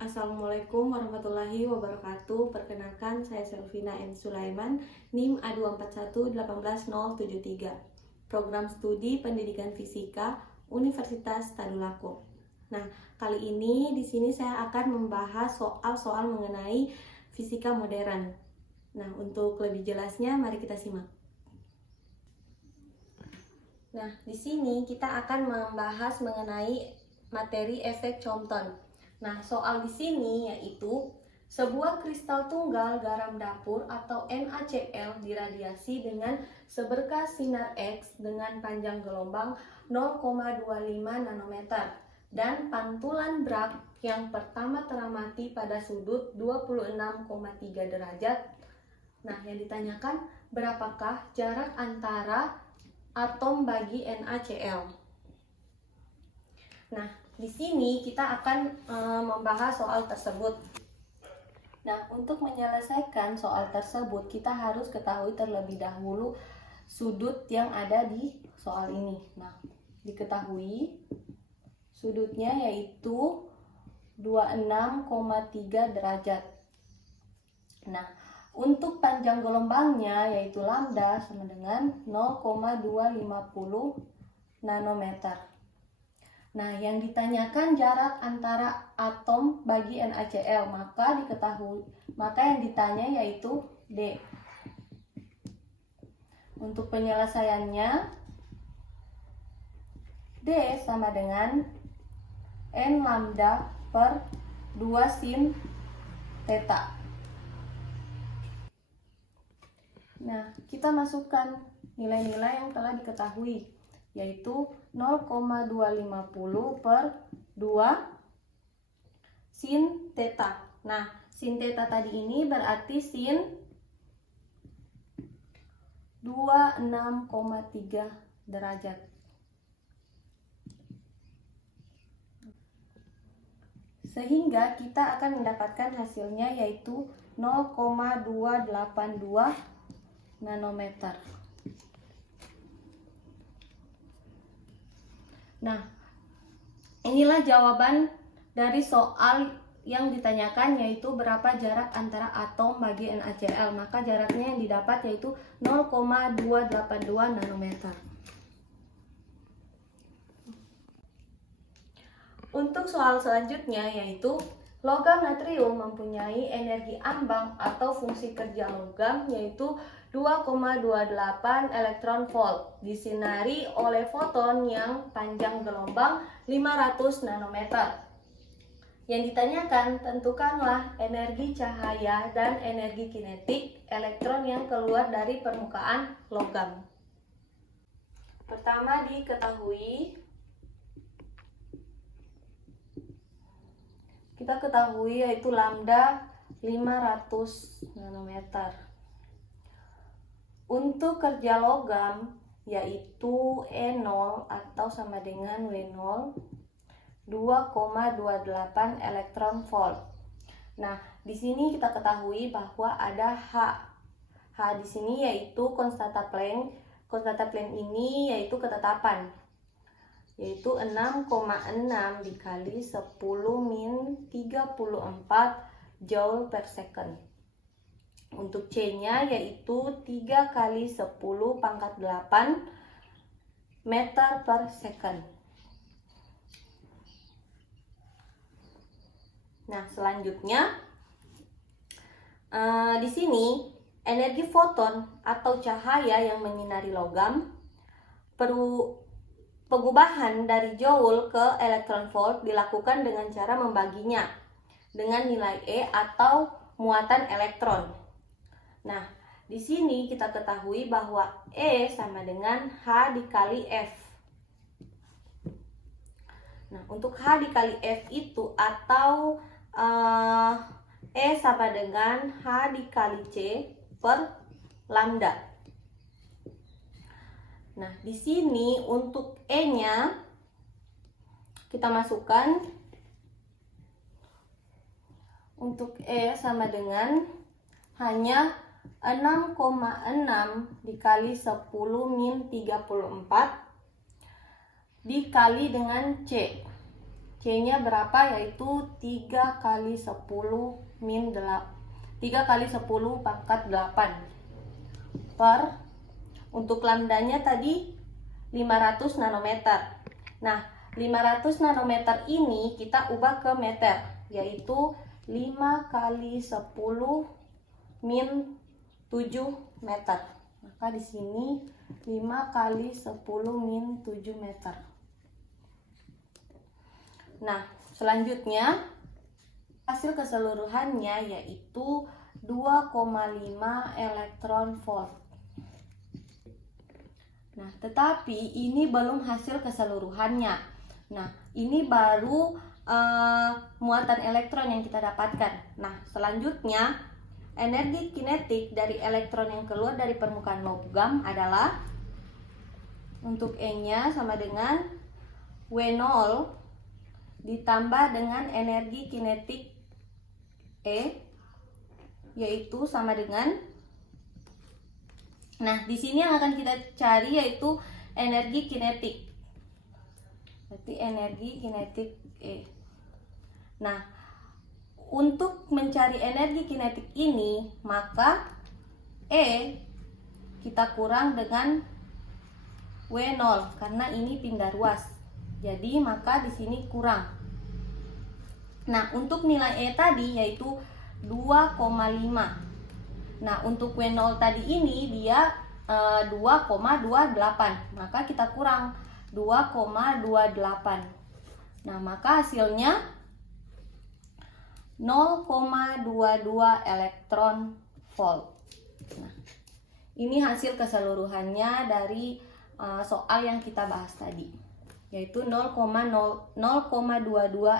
Assalamualaikum warahmatullahi wabarakatuh. Perkenalkan, saya Selvina M. Sulaiman, NIM A241818073, Program Studi Pendidikan Fisika, Universitas Tadulako. Nah, kali ini di sini saya akan membahas soal-soal mengenai fisika modern. Nah, untuk lebih jelasnya, mari kita simak. Nah, di sini kita akan membahas mengenai materi efek Compton. Nah, soal di sini yaitu sebuah kristal tunggal garam dapur atau NaCl diradiasi dengan seberkas sinar X dengan panjang gelombang 0,25 nanometer dan pantulan Bragg yang pertama teramati pada sudut 26,3 derajat. Nah, yang ditanyakan berapakah jarak antara atom bagi NaCl. Nah, di sini kita akan membahas soal tersebut. Nah, untuk menyelesaikan soal tersebut, kita harus ketahui terlebih dahulu sudut yang ada di soal ini. Nah, diketahui sudutnya yaitu 26,3 derajat. Nah, untuk panjang gelombangnya yaitu lambda sama dengan 0,250 nanometer. Nah, yang ditanyakan jarak antara atom bagi NaCl, maka yang ditanya yaitu D. Untuk penyelesaiannya, D sama dengan N lambda per 2 sin theta. Nah, kita masukkan nilai-nilai yang telah diketahui, yaitu 0,250 per 2 sin theta. Nah, sin theta tadi ini berarti sin 26,3 derajat. Sehingga kita akan mendapatkan hasilnya yaitu 0,282 nanometer. Nah, inilah jawaban dari soal yang ditanyakan, yaitu berapa jarak antara atom bagi NaCl. Maka jaraknya yang didapat yaitu 0,282 nanometer. Untuk soal selanjutnya yaitu logam natrium mempunyai energi ambang atau fungsi kerja logam yaitu 2,28 elektron volt disinari oleh foton yang panjang gelombang 500 nanometer. Yang ditanyakan, tentukanlah energi cahaya dan energi kinetik elektron yang keluar dari permukaan logam. Pertama kita ketahui yaitu lambda 500 nanometer. Untuk kerja logam yaitu E0 atau sama dengan W0 2,28 elektron volt. Nah, di sini kita ketahui bahwa ada H. H di sini yaitu konstanta Planck. Konstanta Planck ini yaitu ketetapan, yaitu 6,6 dikali 10 min 34 joule per second. Untuk C-nya yaitu 3 kali 10 pangkat 8 meter per second. Nah, selanjutnya di sini energi foton atau cahaya yang menyinari logam, pengubahan dari joule ke elektron volt dilakukan dengan cara membaginya dengan nilai E atau muatan elektron. Nah, di sini kita ketahui bahwa E sama dengan H dikali F. Nah, untuk H dikali F itu atau E sama dengan H dikali C per lambda. Nah, di sini untuk E-nya kita masukkan, untuk E sama dengan hanya 6,6 dikali 10 min 34 dikali dengan C. C-nya berapa? Yaitu 3 kali 10 min 3 kali 10 pangkat 8 per, untuk lambdanya tadi 500 nanometer. Nah, 500 nanometer ini kita ubah ke meter, yaitu 5 kali 10 min 7 meter. Maka di sini 5 kali 10 min 7 meter. Nah, selanjutnya hasil keseluruhannya yaitu 2,5 elektron volt. Nah, tetapi ini belum hasil keseluruhannya. Nah, ini baru muatan elektron yang kita dapatkan. Nah, selanjutnya energi kinetik dari elektron yang keluar dari permukaan logam adalah, untuk E-nya sama dengan W0 ditambah dengan energi kinetik E, yaitu sama dengan, nah di sini yang akan kita cari yaitu energi kinetik. Berarti energi kinetik E. Nah, untuk mencari energi kinetik ini, maka E kita kurang dengan W0 karena ini pindah ruas. Jadi maka di sini kurang. Nah, untuk nilai E tadi yaitu 2,5. Nah, untuk W0 tadi ini dia 2,28. Maka kita kurang 2,28. Nah, maka hasilnya 0,22 elektron volt. Nah, ini hasil keseluruhannya dari soal yang kita bahas tadi, yaitu 0,22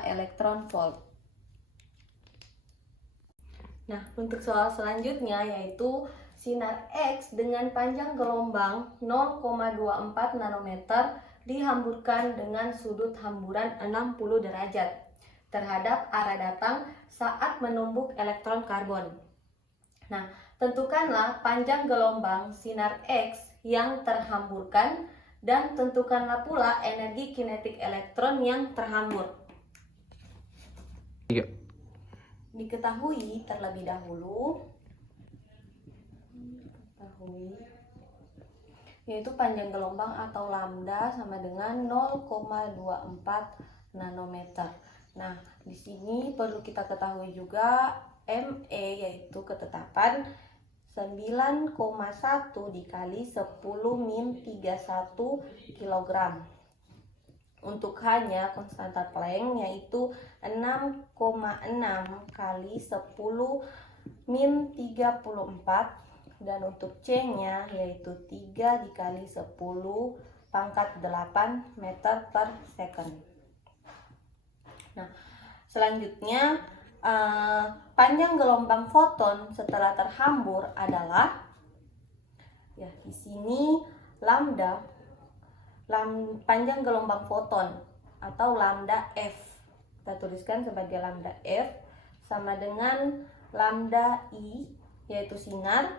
elektron volt. Nah, untuk soal selanjutnya yaitu sinar X dengan panjang gelombang 0,24 nanometer dihamburkan dengan sudut hamburan 60 derajat terhadap arah datang saat menumbuk elektron karbon. Nah, tentukanlah panjang gelombang sinar X yang terhamburkan dan tentukanlah pula energi kinetik elektron yang terhambur. Diketahui terlebih dahulu yaitu panjang gelombang atau lambda sama dengan 0,24 nanometer. Nah, di sini perlu kita ketahui juga ME yaitu ketetapan 9,1 dikali 10 min 31 kg. Untuk H-nya konstanta Planck yaitu 6,6 kali 10 min 34, dan untuk C-nya yaitu 3 dikali 10 pangkat 8 meter per second. Nah, selanjutnya panjang gelombang foton setelah terhambur adalah, ya di sini lambda, panjang gelombang foton atau lambda F. Kita tuliskan sebagai lambda F sama dengan lambda I yaitu sinar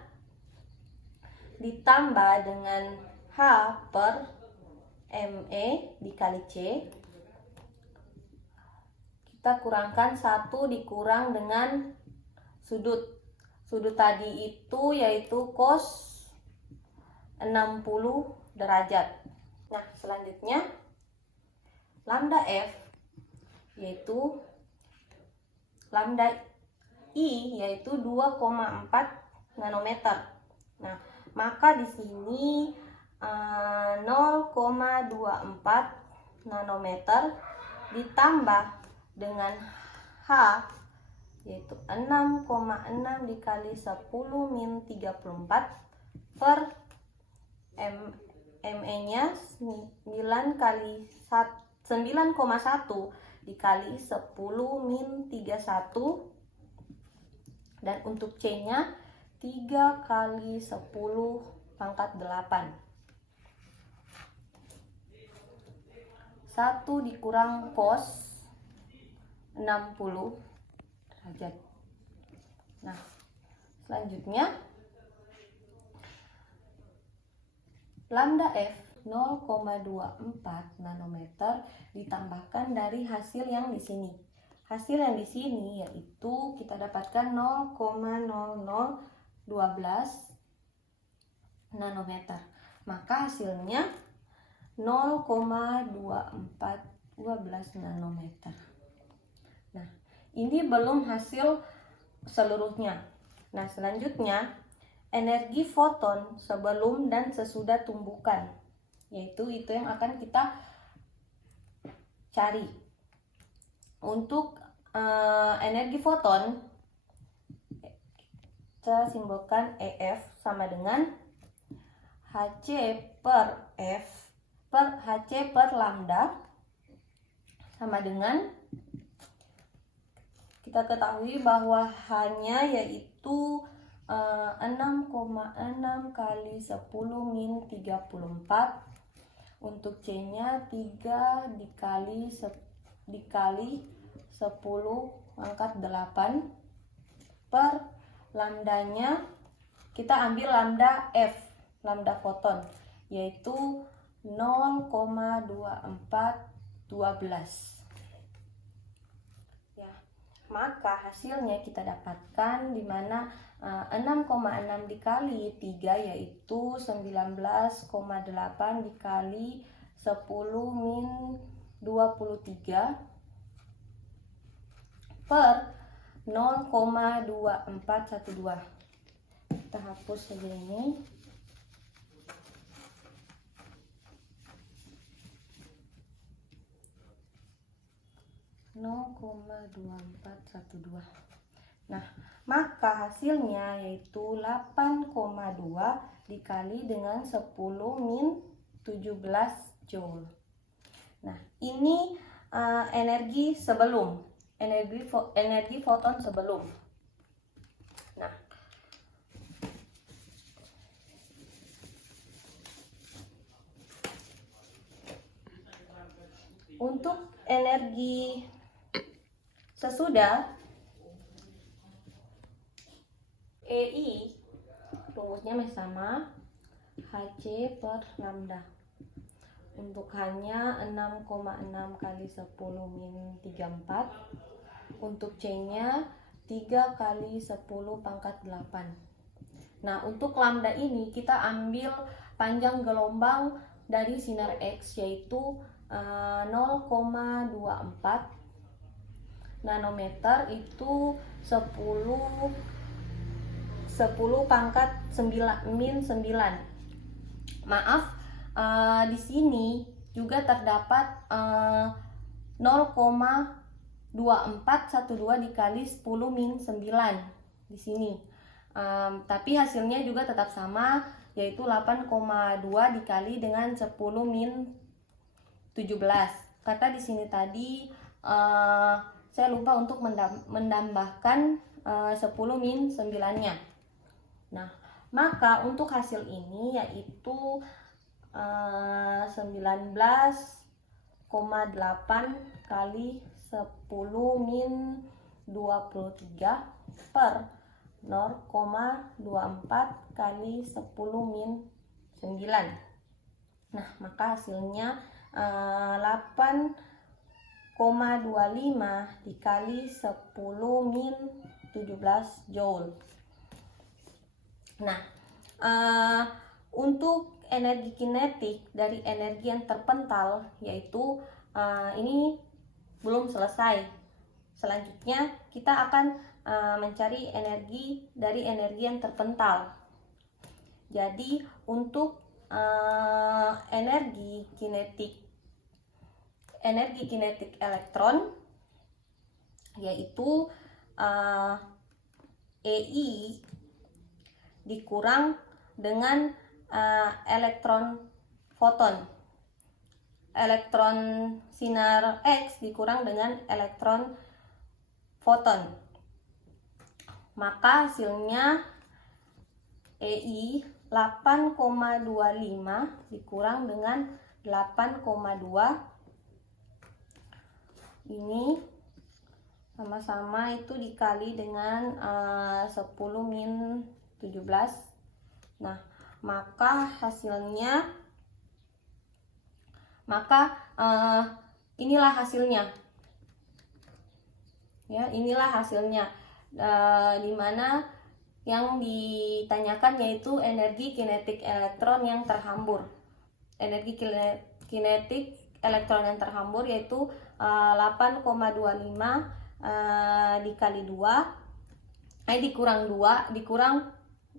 ditambah dengan H per ME dikali C. Kita kurangkan 1 dikurang dengan sudut. Sudut tadi itu yaitu cos 60 derajat. Nah, selanjutnya lambda F yaitu lambda I yaitu 2,4 nanometer. Nah, maka di sini 0,24 nanometer ditambah dengan H yaitu 6,6 dikali 10 min 34 per ME-nya 9,1 dikali 10 min 31, dan untuk C-nya 3 kali 10 pangkat 8. 1 dikurang cos 60 derajat. Nah, selanjutnya lambda F 0,24 nanometer ditambahkan dari hasil yang di sini. Hasil yang di sini yaitu kita dapatkan 0,0012 nanometer. Maka hasilnya 0,2412 nanometer. Nah, ini belum hasil seluruhnya. Nah, selanjutnya energi foton sebelum dan sesudah tumbukan, yaitu itu yang akan kita cari. Untuk energi foton kita simbolkan EF sama dengan HC per F per HC per lambda sama dengan, kita ketahui bahwa H-nya yaitu 6,6 kali 10 min 34. Untuk C-nya 3 dikali 10 pangkat 8 per lambdanya kita ambil lambda F, lambda foton, yaitu 0,2412. Ya, maka hasilnya kita dapatkan di mana 6,6 dikali 3 yaitu 19,8 dikali 10 min 23 per 0,2412. Kita hapus saja ini. Nah, maka hasilnya yaitu 8,2 dikali dengan 10 min 17 joule. Nah, ini energi sebelum, energi foton sebelum. Nah, untuk energi sesudah, EI rumusnya masih sama, HC per lambda. Untuk H-nya 6,6 kali 10 min 34. Untuk C-nya 3 kali 10 pangkat 8. Nah, untuk lambda ini kita ambil panjang gelombang dari sinar X, yaitu 0,24 nanometer, itu 10 pangkat 9 min 9. Maaf, di sini juga terdapat 0,2412 dikali 10 min 9 di sini. Tapi hasilnya juga tetap sama, yaitu 8,2 dikali dengan 10 min 17. Kata di sini tadi saya lupa untuk menambahkan 10 min 9-nya. Nah, maka untuk hasil ini yaitu 19,8 kali 10 min 23 per 0,24 kali 10 min 9. Nah, maka hasilnya 8,25 dikali 10 min 17 joule. Nah, untuk energi kinetik dari energi yang terpental, yaitu ini belum selesai. Selanjutnya kita akan mencari energi dari energi yang terpental. Jadi untuk energi kinetik elektron, yaitu EI dikurang dengan elektron foton, elektron sinar X dikurang dengan elektron foton. Maka hasilnya EI 8,25 dikurang dengan 8,2. Ini sama-sama itu dikali dengan 10 min 17. Nah, maka hasilnya Maka inilah hasilnya. Ya, inilah hasilnya. Di mana yang ditanyakan yaitu energi kinetik elektron yang terhambur. Energi kinetik elektron yang terhambur yaitu 8,25 dikali 2 dikurang 2 dikurang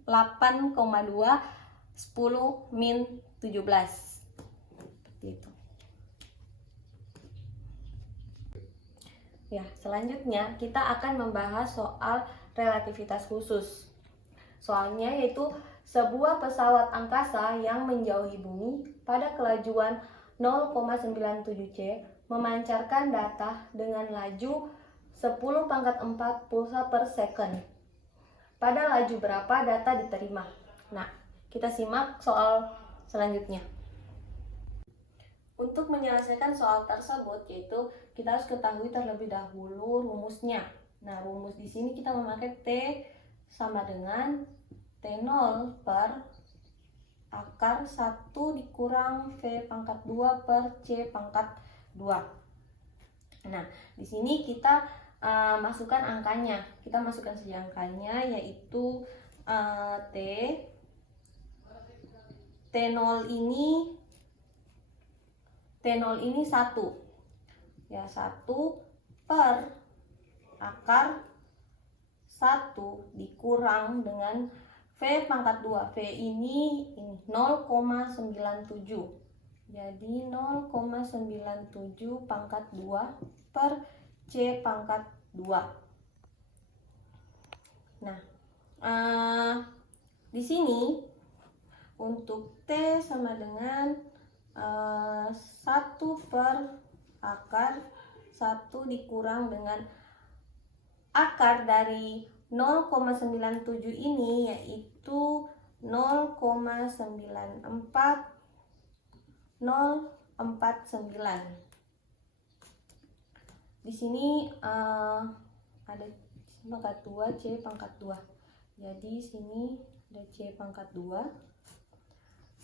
8,2 10 min 17. Seperti itu. Ya, selanjutnya kita akan membahas soal relativitas khusus. Soalnya yaitu sebuah pesawat angkasa yang menjauhi bumi pada kelajuan 0,97 C memancarkan data dengan laju 10⁴ pulsa per second. Pada laju berapa data diterima? Nah, kita simak soal selanjutnya. Untuk menyelesaikan soal tersebut, yaitu kita harus ketahui terlebih dahulu rumusnya. Nah, rumus di sini kita memakai T sama dengan T0 per akar 1 dikurang V pangkat 2 per C pangkat 2. Nah, di sini kita masukkan angkanya. Kita masukkan saja angkanya, yaitu T0 ini 1. Ya, 1 per akar 1 dikurang dengan V pangkat 2. V ini 0,97. Jadi 0,97 pangkat 2 per C pangkat 2. Nah, di sini untuk T sama dengan 1 per akar 1 dikurang dengan akar dari 0,97 ini, yaitu 0,94049. Di sini ada pangkat 2 C pangkat 2. Jadi sini ada C pangkat 2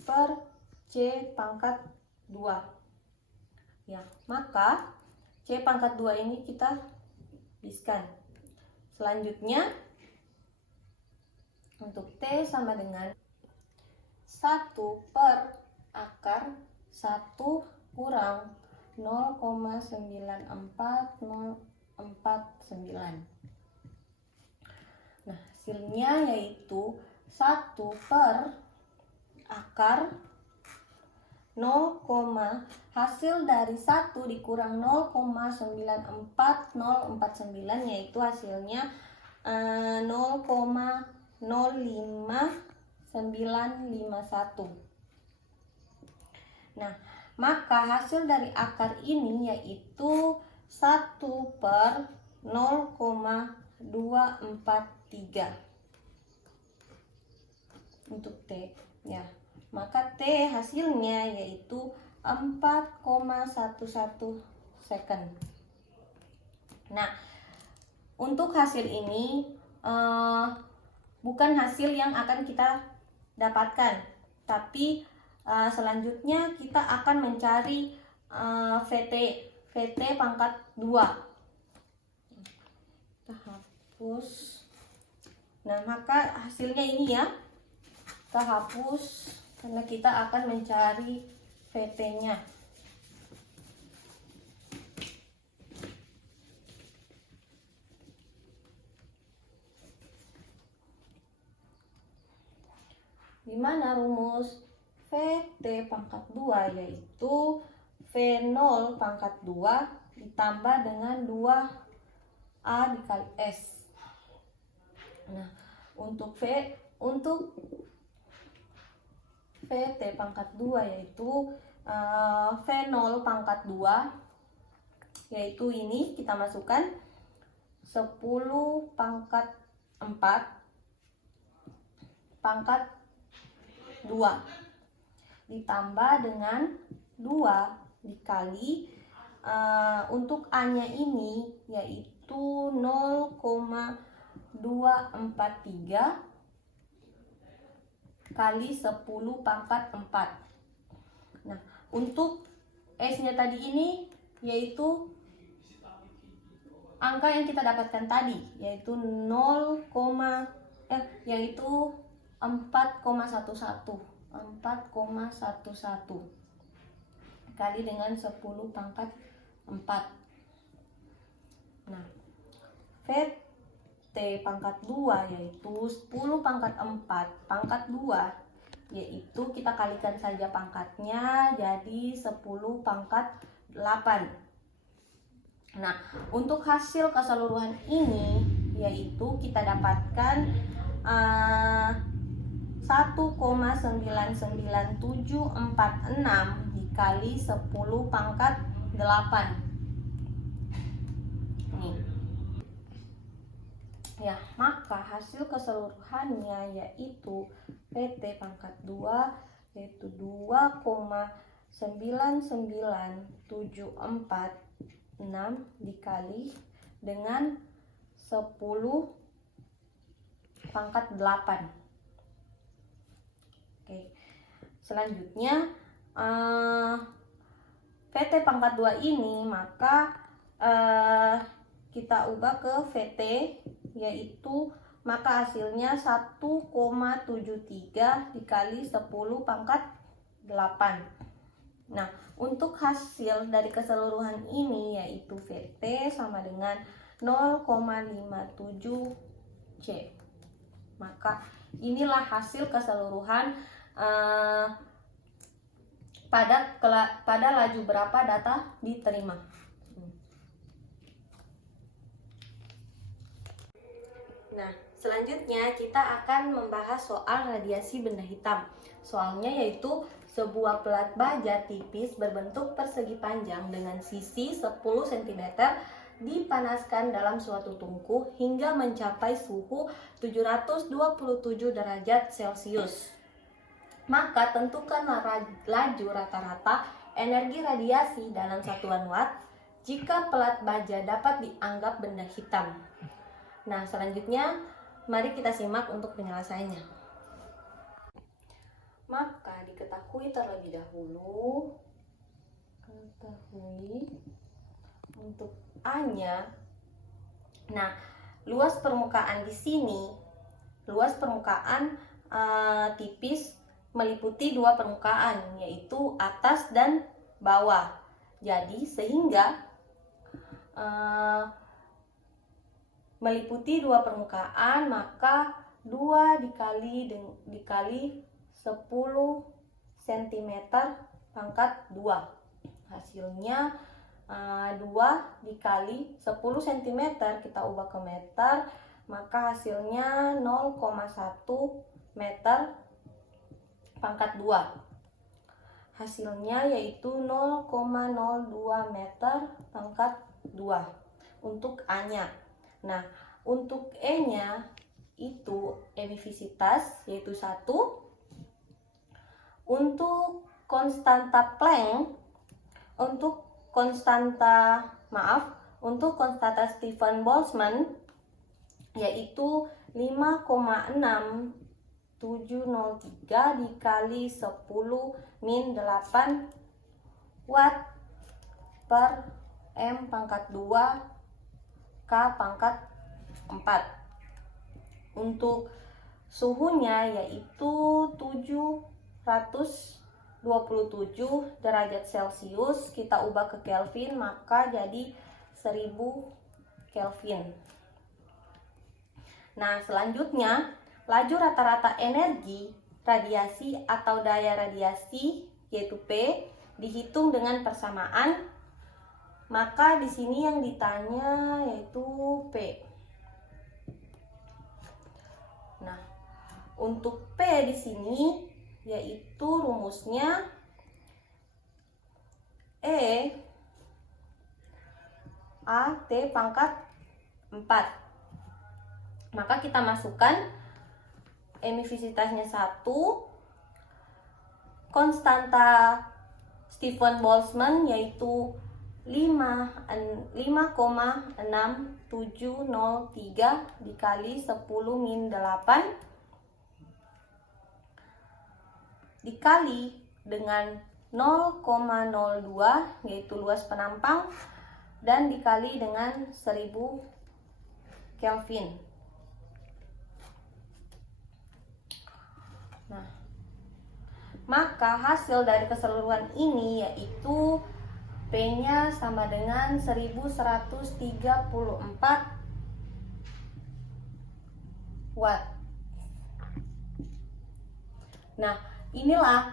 per C pangkat 2. Ya, maka C pangkat 2 ini kita biskan. Selanjutnya untuk T sama dengan 1 per akar 1 kurang 0,94049. Nah, hasilnya yaitu 1 per akar 0, hasil dari 1 dikurang 0,94049, yaitu hasilnya 0,05951. Nah, maka hasil dari akar ini yaitu 1 per 0,243 untuk T. Ya, maka T hasilnya yaitu 4,11 second. Nah, untuk hasil ini bukan hasil yang akan kita dapatkan, tapi selanjutnya kita akan mencari VT pangkat 2. Kita hapus. Nah, maka hasilnya ini ya, kita hapus karena kita akan mencari VT-nya. Di mana rumus VT pangkat 2 yaitu V0 pangkat 2 ditambah dengan 2A dikali S. Nah, untuk VT pangkat 2 yaitu V0 pangkat 2, yaitu ini kita masukkan 10 pangkat 4 pangkat 2 ditambah dengan 2 dikali untuk A-nya ini yaitu 0,243 kali 10 pangkat 4. Nah, untuk S-nya tadi ini yaitu angka yang kita dapatkan tadi, yaitu 4,11 kali dengan 10 pangkat 4. Nah, VT pangkat 2 yaitu 10 pangkat 4 pangkat 2, yaitu kita kalikan saja pangkatnya jadi 10 pangkat 8. Nah, untuk hasil keseluruhan ini yaitu kita dapatkan 1,99746 dikali 10 pangkat 8. Nih. Ya, maka hasil keseluruhannya yaitu PT pangkat 2 yaitu 2,99746 dikali dengan 10 pangkat 8. Oke. Selanjutnya VT pangkat 2 ini maka kita ubah ke VT, yaitu maka hasilnya 1,73 dikali 10 pangkat 8. Nah, untuk hasil dari keseluruhan ini yaitu VT sama dengan 0,57 C. Maka inilah hasil keseluruhan pada laju berapa data diterima. Nah, selanjutnya kita akan membahas soal radiasi benda hitam. Soalnya yaitu sebuah pelat baja tipis berbentuk persegi panjang dengan sisi 10 cm dipanaskan dalam suatu tungku hingga mencapai suhu 727 derajat Celcius. Maka tentukanlah laju rata-rata energi radiasi dalam satuan watt jika pelat baja dapat dianggap benda hitam. Nah, selanjutnya mari kita simak untuk penyelesaiannya. Maka diketahui terlebih dahulu untuk A-nya. Nah, luas permukaan di sini, luas permukaan tipis meliputi dua permukaan, yaitu atas dan bawah. Jadi sehingga meliputi dua permukaan, maka 2 dikali 10 cm pangkat 2. Hasilnya 2 dikali 10 cm kita ubah ke meter, maka hasilnya 0,1 meter pangkat 2. Hasilnya yaitu 0,02 meter pangkat 2 untuk A-nya. Nah, untuk E-nya itu emisivitas yaitu 1. Untuk konstanta Planck, untuk konstanta Stefan-Boltzmann yaitu 5,6703 dikali 10 min 8 watt per M pangkat 2 K pangkat 4. Untuk suhunya yaitu 727 derajat Celcius, kita ubah ke Kelvin maka jadi 1000 Kelvin. Nah, selanjutnya laju rata-rata energi radiasi atau daya radiasi yaitu P dihitung dengan persamaan. Maka di sini yang ditanya yaitu P. Nah, untuk P di sini yaitu rumusnya E A T pangkat 4. Maka kita masukkan emisivitasnya 1, konstanta Stefan-Boltzmann yaitu 5,6703 dikali 10 min 8 dikali dengan 0,02 yaitu luas penampang dan dikali dengan 1000 Kelvin. Nah, maka hasil dari keseluruhan ini yaitu P-nya sama dengan 1134 watt. Nah, inilah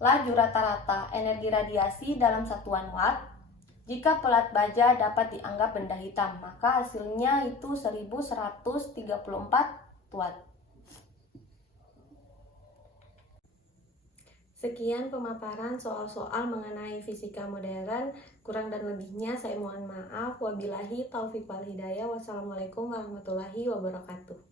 laju rata-rata energi radiasi dalam satuan watt. Jika pelat baja dapat dianggap benda hitam, maka hasilnya itu 1134 watt. Sekian pemaparan soal-soal mengenai fisika modern. Kurang dan lebihnya saya mohon maaf. Wabillahi taufiq wal hidayah. Wassalamualaikum warahmatullahi wabarakatuh.